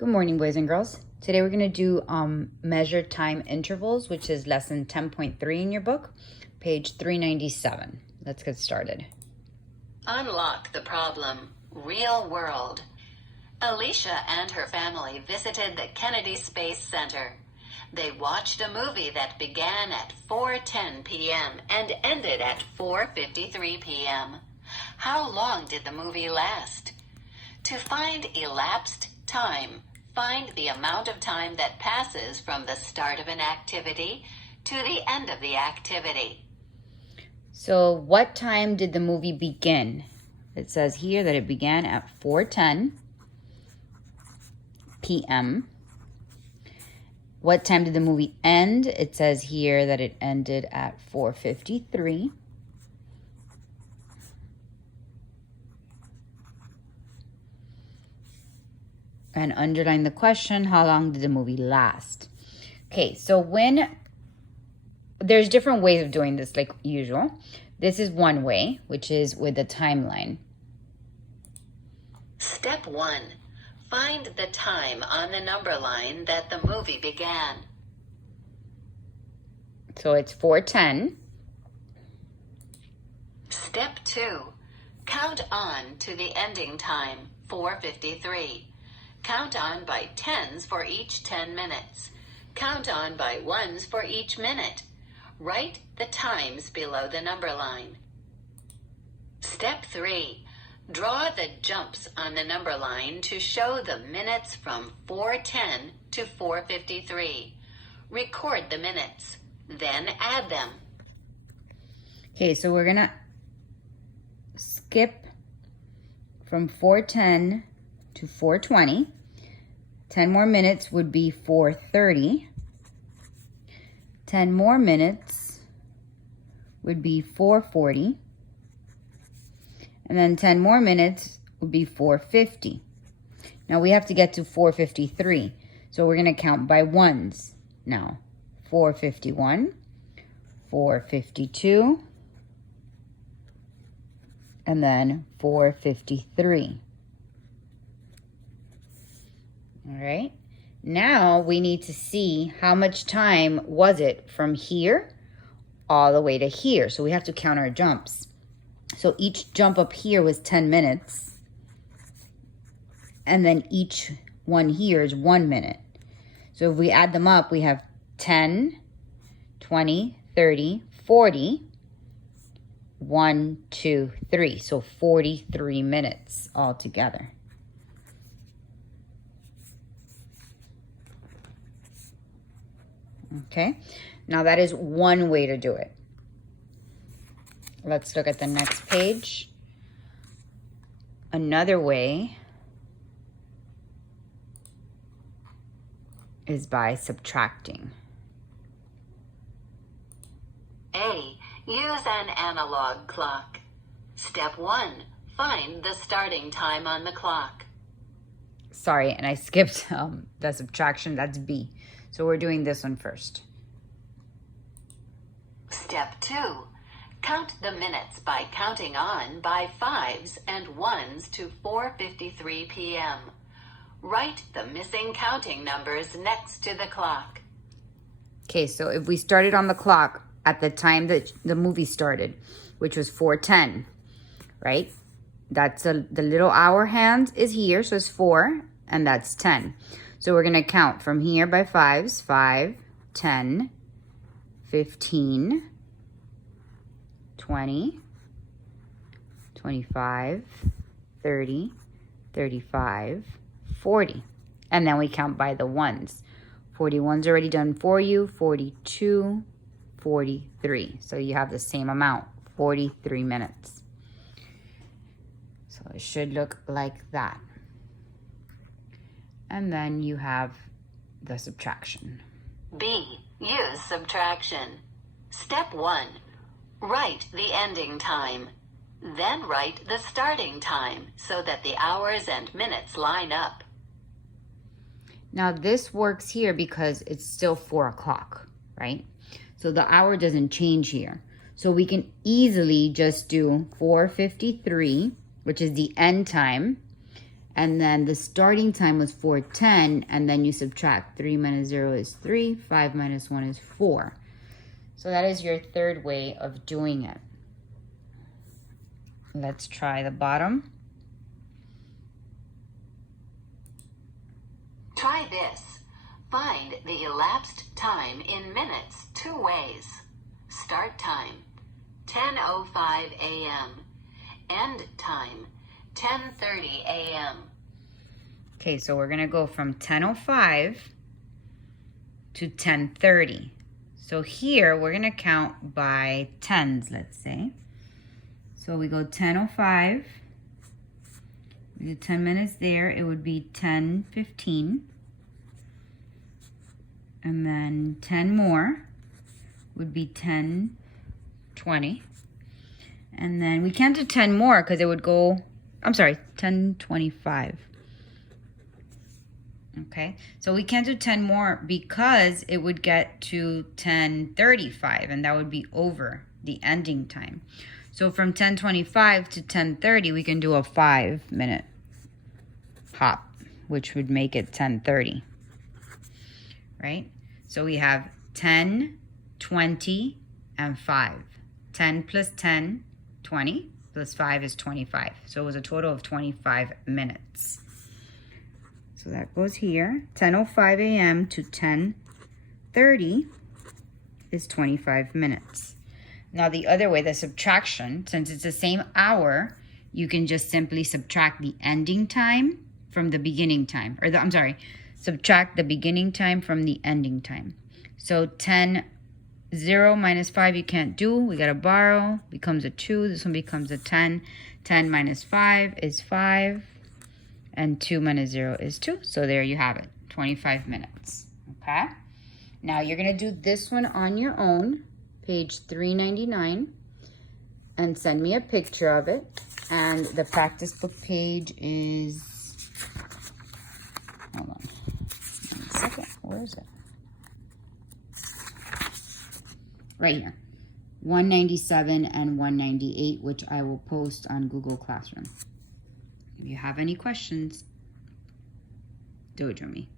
Good morning, boys and girls. Today we're going to do measured time intervals, which is lesson 10.3 in your book, page 397. Let's get started. Unlock the problem. Real world. Alicia and her family visited the Kennedy Space Center. They watched a movie that began at 4:10 p.m. and ended at 4:53 p.m. How long did the movie last? To find elapsed time, find the amount of time that passes from the start of an activity to the end of the activity. So what time did the movie begin? It says here that it began at 4:10 p.m. What time did the movie end? It says here that it ended at 4:53. And underline the question, how long did the movie last? Okay, so when there's different ways of doing this like usual. This is one way, which is with the timeline. Step 1. Find the time on the number line that the movie began. So it's 4:10. Step 2. Count on to the ending time, 4:53. Count on by tens for each 10 minutes. Count on by ones for each minute. Write the times below the number line. Step 3. Draw the jumps on the number line to show the minutes from 4:10 to 4:53. Record the minutes, then add them. Okay, so we're gonna skip from 4:10 to 4:20. 10 more minutes would be 4:30. 10 more minutes would be 4:40. And then 10 more minutes would be 4:50. Now we have to get to 4:53. So we're going to count by ones now. 4:51, 4:52, and then 4:53. All right. Now we need to see how much time was it from here all the way to here. So we have to count our jumps. So each jump up here was 10 minutes. And then each one here is 1 minute. So if we add them up, we have 10, 20, 30, 40. 1, 2, 3. So 43 minutes altogether. Okay, now that is one way to do it. Let's look at the next page. Another way is by subtracting. A. Use an analog clock. Step 1. Find the starting time on the clock. Sorry, and I skipped the subtraction. That's B. So we're doing this one first. Step 2. Count the minutes by counting on by fives and ones to 4:53 p.m. Write the missing counting numbers next to the clock. Okay, so if we started on the clock at the time that the movie started, which was 4:10, right? That's the little hour hand is here, so it's 4, and that's 10. So we're going to count from here by fives, 5, 10, 15, 20, 25, 30, 35, 40. And then we count by the ones. 41's already done for you, 42, 43. So you have the same amount, 43 minutes. So it should look like that. And then you have the subtraction. B. Use subtraction. Step 1. Write the ending time. Then write the starting time so that the hours and minutes line up. Now this works here because it's still 4 o'clock, right? So the hour doesn't change here. So we can easily just do 4:53, which is the end time, And then the starting time was 4:10, and then you subtract 3 minus 0 is 3, 5 minus 1 is 4. So that is your third way of doing it. Let's try the bottom. Try this. Find the elapsed time in minutes 2 ways. Start time, 10:05 a.m. End time, 10:30 a.m. Okay, so we're gonna go from 10:05 to 10:30. So here we're gonna count by tens, let's say. So we go 10:05, we do 10 minutes there, it would be 10:15. And then 10 more would be 10:20. And then we can't do 10 more because it would go, I'm sorry, 10:25. Okay, so we can't do 10 more because it would get to 10:35 and that would be over the ending time. So from 10:25 to 10:30, we can do a 5-minute hop, which would make it 10:30. Right? So we have 10, 20, and 5. 10 plus 10, 20, plus 5 is 25. So it was a total of 25 minutes. So that goes here. 10:05 a.m. to 10:30 is 25 minutes. Now the other way, the subtraction, since it's the same hour, you can just simply subtract the ending time from the beginning time. Subtract the beginning time from the ending time. So 0 minus 5 you can't do. We got to borrow. Becomes a 2. This one becomes a 10. 10 minus 5 is 5. And 2 minus 0 is 2. So there you have it. 25 minutes. Okay? Now you're going to do this one on your own. Page 399. And send me a picture of it. And the practice book page is... Hold on. Second, where is it? Right here, 197 and 198, which I will post on Google Classroom. If you have any questions, do it for me.